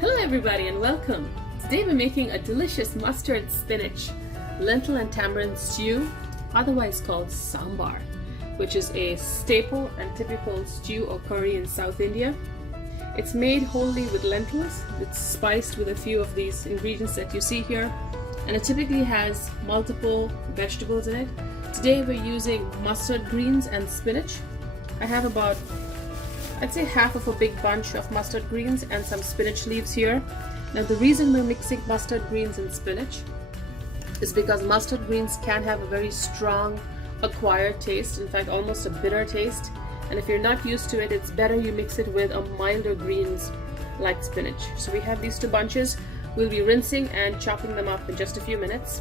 Hello everybody and welcome. Today we're making a delicious mustard spinach, lentil and tamarind stew, otherwise called sambar, which is a staple and typical stew or curry in South India. It's made wholly with lentils. It's spiced with a few of these ingredients that you see here, and it typically has multiple vegetables in it. Today we're using mustard greens and spinach. I have about, I'd say, half of a big bunch of mustard greens and some spinach leaves here. Now the reason we're mixing mustard greens and spinach is because mustard greens can have a very strong acquired taste, in fact almost a bitter taste, and if you're not used to it, it's better you mix it with a milder greens like spinach. So we have these two bunches. We'll be rinsing and chopping them up in just a few minutes.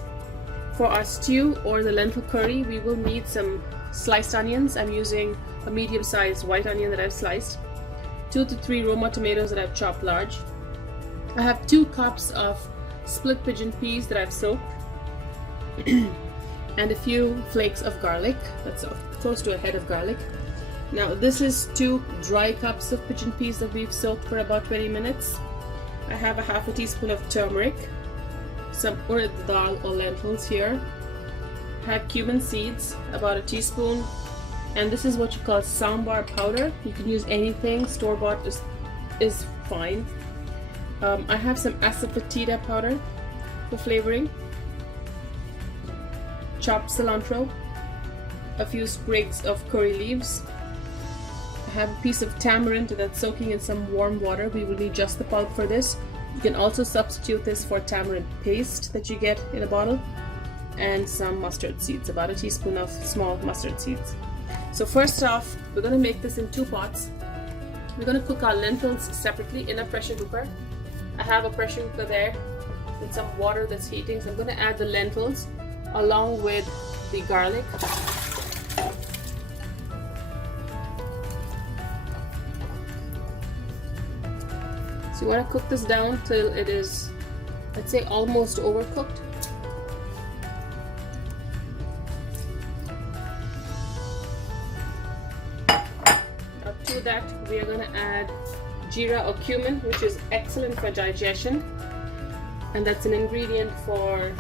For our stew or the lentil curry, we will need some sliced onions. I'm using a medium-sized white onion that I've sliced, 2 to 3 Roma tomatoes that I've chopped large. I have 2 cups of split pigeon peas that I've soaked, and a few flakes of garlic. That's close to a head of garlic. Now this is 2 dry cups of pigeon peas that we've soaked for about 20 minutes. I have a half a teaspoon of turmeric, some urad dal or lentils here. I have cumin seeds, about a teaspoon, and this is what you call sambar powder. You can use anything, store-bought is fine. I have some asafoetida powder for flavoring, chopped cilantro, a few sprigs of curry leaves. I have a piece of tamarind that's soaking in some warm water. We will need just the pulp for this. You can also substitute this for tamarind paste that you get in a bottle, and some mustard seeds, about a teaspoon of small mustard seeds. So first off, we're going to make this in 2 pots. We're going to cook our lentils separately in a pressure cooker. I have a pressure cooker there with some water that's heating, so I'm going to add the lentils along with the garlic. So you want to cook this down till it is, let's say, almost overcooked. Up to that, we are going to add jeera or cumin, which is excellent for digestion, and that's an ingredient for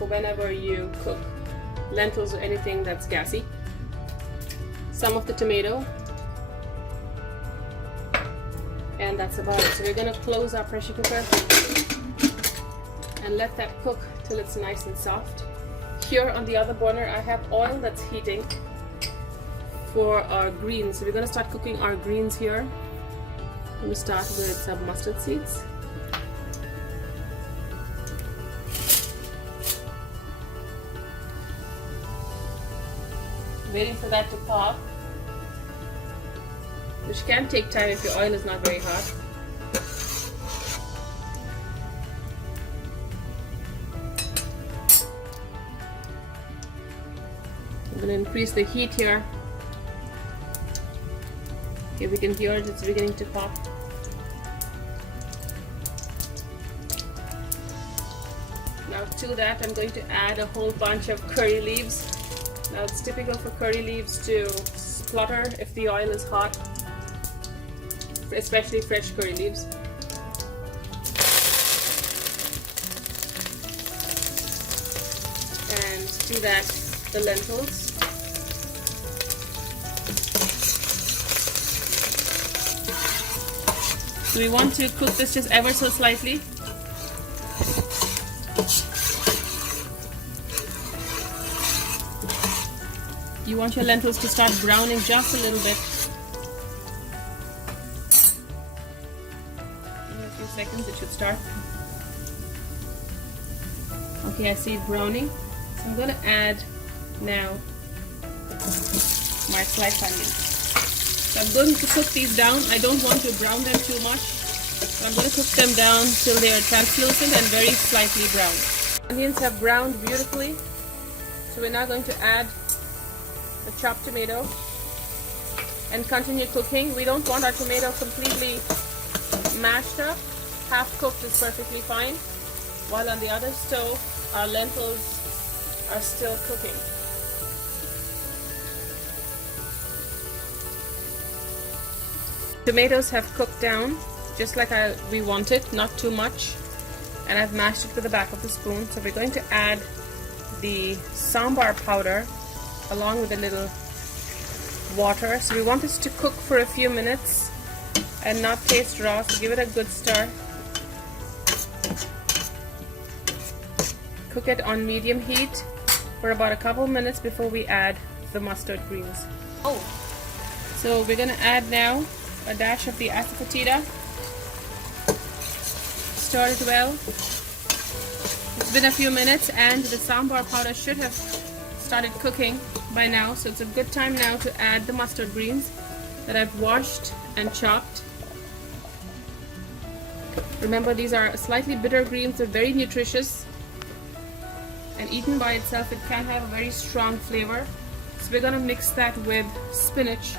whenever you cook lentils or anything that's gassy. Some of the tomato, and that's about it. So we're going to close our pressure cooker and let that cook till it's nice and soft. Here on the other burner, I have oil that's heating for our greens. So we're going to start cooking our greens here. I'm going to start with some mustard seeds. Waiting for that to pop, which can take time if your oil is not very hot. I'm going to increase the heat here. Okay, we can hear it's beginning to pop. Now to that, I'm going to add a whole bunch of curry leaves. Now it's typical for curry leaves to splutter if the oil is hot, especially fresh curry leaves. And to that, the lentils. So we want to cook this just ever so slightly. You want your lentils to start browning just a little bit. In a few seconds it should start. Okay, I see it browning. So I'm going to add now my sliced onions. So I'm going to cook these down. I don't want to brown them too much. So I'm going to cook them down till they are translucent and very slightly brown. Onions have browned beautifully. So we're now going to add the chopped tomato and continue cooking. We don't want our tomato completely mashed up. Half cooked is perfectly fine. While on the other stove, our lentils are still cooking. Tomatoes have cooked down. just like we want it, not too much. And I've mashed it with the back of the spoon. So we're going to add the sambar powder along with a little water. So we want this to cook for a few minutes and not taste raw, so give it a good stir. Cook it on medium heat for about a couple minutes before we add the mustard greens. So we're gonna add now a dash of the asafoetida. Stir it well. It's been a few minutes and the sambar powder should have started cooking by now, so it's a good time now to add the mustard greens that I've washed and chopped. Remember, these are slightly bitter greens, they're very nutritious, and eaten by itself it can have a very strong flavor. So we're going to mix that with spinach,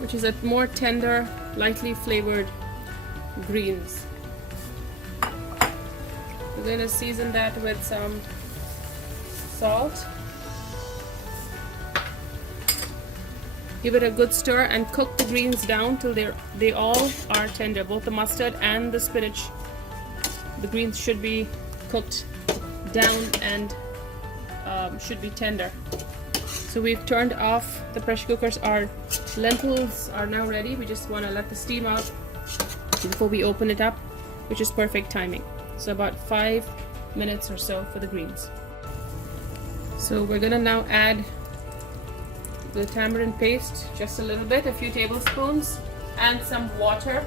which is a more tender, lightly flavored greens. We're going to season that with some salt. Give it a good stir and cook the greens down till they all are tender. Both the mustard and the spinach, the greens should be cooked down and should be tender. So we've turned off the pressure cookers. Our lentils are now ready. We just want to let the steam out before we open it up, which is perfect timing. So about 5 minutes or so for the greens. So we're gonna now add the tamarind paste, just a little bit, a few tablespoons, and some water.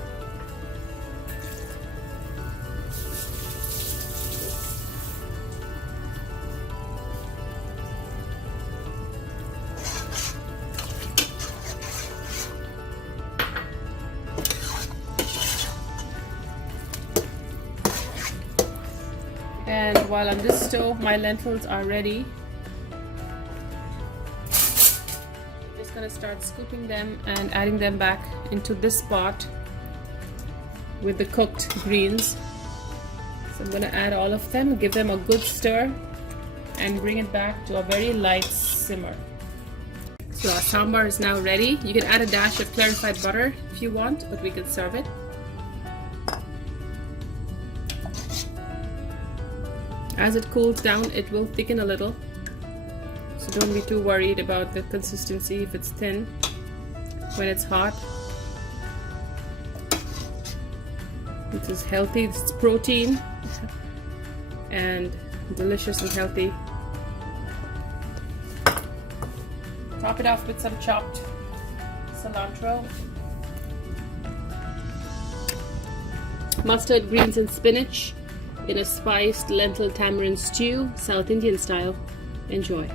And while on this stove, my lentils are ready. Just gonna start scooping them and adding them back into this pot with the cooked greens. So I'm gonna add all of them, give them a good stir, and bring it back to a very light simmer. So our sambar is now ready. You can add a dash of clarified butter if you want, but we can serve it. As it cools down, it will thicken a little, so don't be too worried about the consistency if it's thin when it's hot. It is healthy, it's protein and delicious and healthy. Top it off with some chopped cilantro, mustard greens and spinach in a spiced lentil tamarind stew, South Indian style. Enjoy.